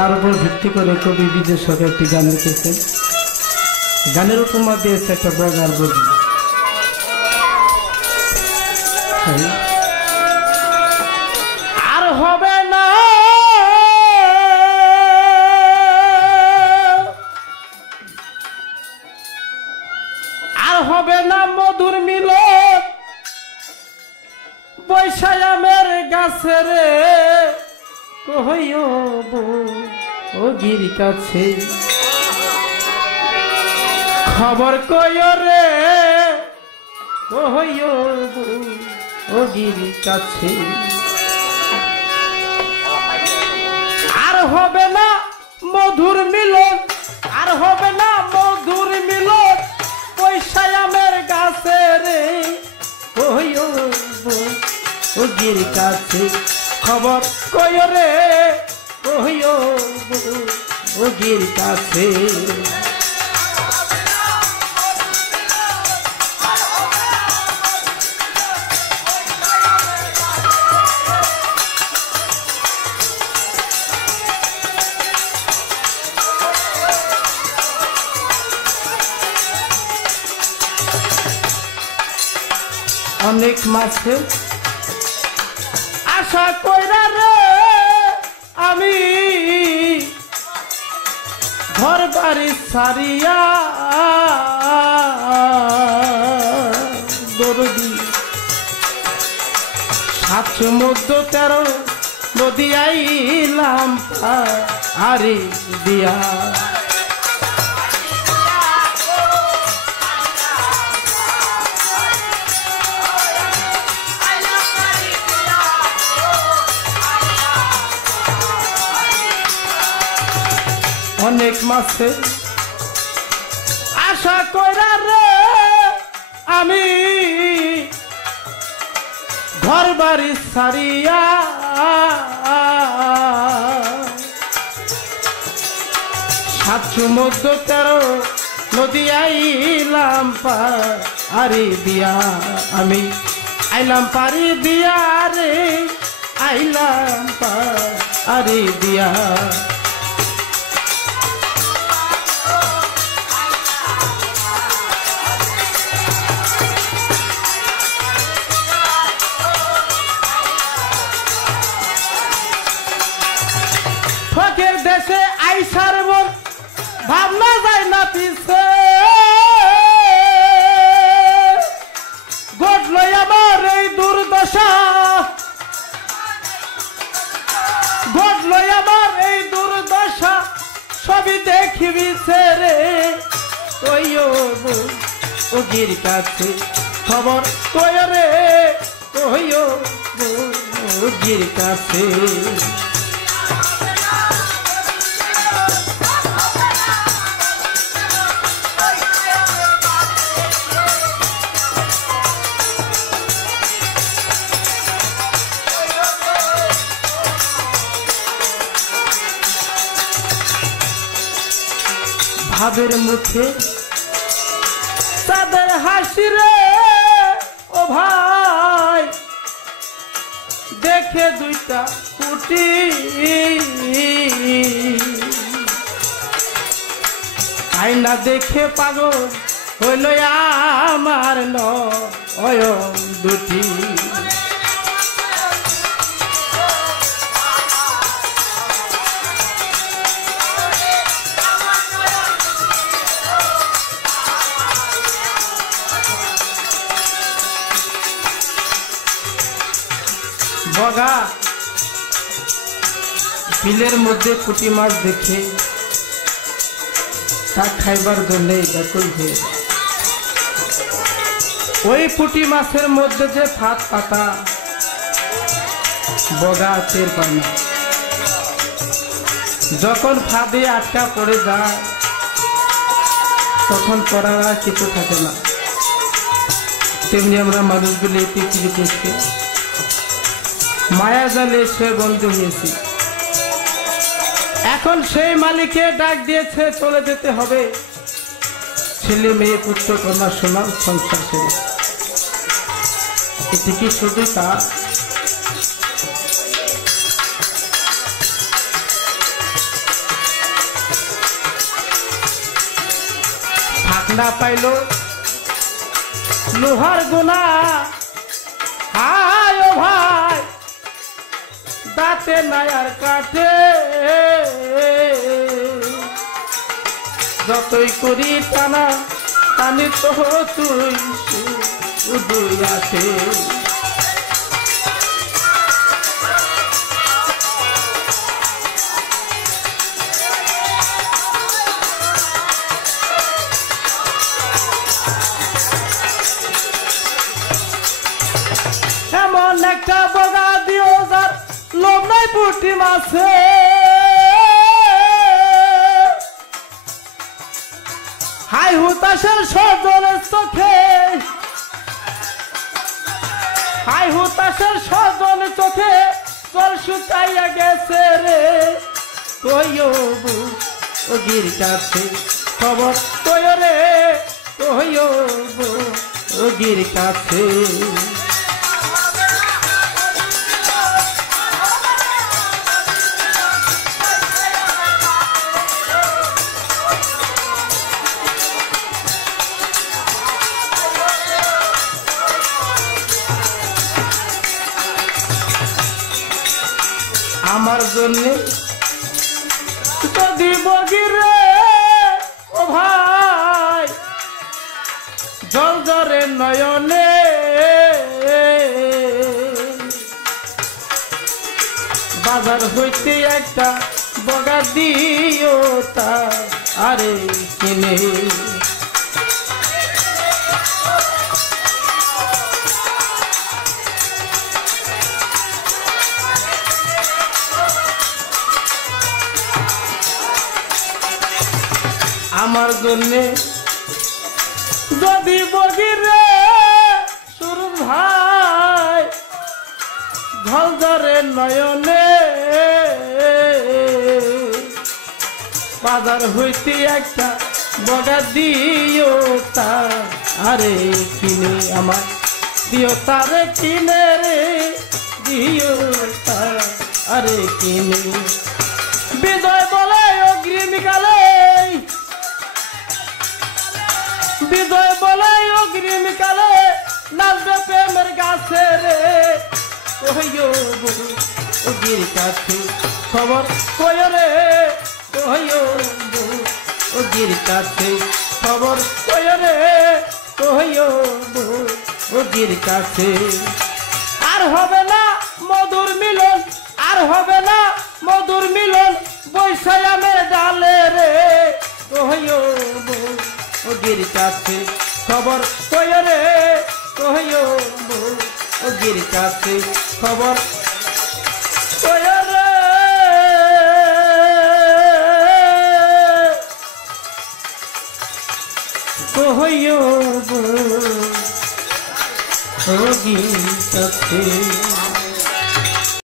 তার উপর ভিত্তি করে কবি বিদেশক একটি গান লিখেছেন। গানের উপমা দিয়েছে একটা বগার বগি। আর হবে না হবে না মধুর মিলন বৈশায়ামের গাছে রে কইও ও গির কাছে খবর কইও রে কইও ও গির কাছে আর হবে না মধুর মিলন আর হবে না মধুর মিলন বৈশায়ামের গাছে রে কইও ও গির কাছে খবর কইও রে কইও ও গির কাছে অনেক মাছে আশা কইরা রে আমি ঘর বাড়ি সারিয়া দরদি ৭১৩ নদী আইলাম আরে দিয়া অনেক মাসে আশা কইরা রে আমি ঘর বাড়ি সারিয়া ৭১৩ নদী আইলাম পারি দিয়া আমি আইলাম পারি দিয়া রে আইলাম পারি দিয়া ফকের দেশে আইসার মন ভাবনা যায় না পিছে ঘটল আমার এই দুর্দশা ঘটল আমার এই দুর্দশা সবই দেখিবি রে কইও ও গির কাছে খবর কইও রে কইও ও গির কাছে ভাবের মুখে তাদের হাসি রে ও ভাই দেখে দুইটা কুটি আয়না দেখে পাগল হইল আমার নয়ন দুটি বগা বিলের মধ্যে পুঁটি মাছ দেখে তা খাইবার জন্যে ব্যাকুল হয়ে ওই পুঁটি মাছের মধ্যে যে ফাঁদ পাতা বগা টের পায় না। যখন ফাঁদে আটকা পড়ে যায় তখন করার আর কিছু থাকে না। তেমনি আমরা মানুষগুলি পৃথিবীতে এসে মায়া জালে সে বন্ধু হয়েছি। এখন সেই মালিকে ডাক দিয়েছে চলে যেতে হবে, ছেলে মেয়ে পুত্র কন্যা সোনার সংসার ছেড়ে। এটি কি শুধু তা? না পাইল লোহার গুনা হায় ও ভাই দাঁতে নাই আর কাটে যতই করি টানা টানি তো তুই শুধুই আসে এমন একটা বগা দিও যার লোভ নাই পুটি মাছে হাই হুতাশের সজলের চোখে হাই হুতাশের সজলের চোখে জল শুকাইয়া গেছে রে কইও ওগির কাছে খবর কই রে কইও ওগির কাছে আমার জন্য যদি বগিরে ও ভাই জল জরে নয়নে বাজার হইতে একটা বগা দিও তা আরে কিনে আমার জন্যে যদি বগিরে সুর ভাই ঝলঝরে নয়নে বাজার হইতে একটা বগা দিও তা আরে কিনে আমার দিও তারে কিনে রে দিও তা আরে কিনে বিজয় বলে অগ্রিমিকালে বিজয় বলে অগ্রিমিকালে নাচবে প্রেমের গাছে রে কইও ওগির কাছে খবর কই রে কইও ওগির কাছে খবর কই রে কইও ওগির কাছে আর হবে না মধুর মিলন আর হবে না মধুর মিলন বৈশায়ামের ডালে রে কইও ওগির কাছে খবর কই রে কইও ওগির কাছে খবর কই রে কইও ওগির কাছে।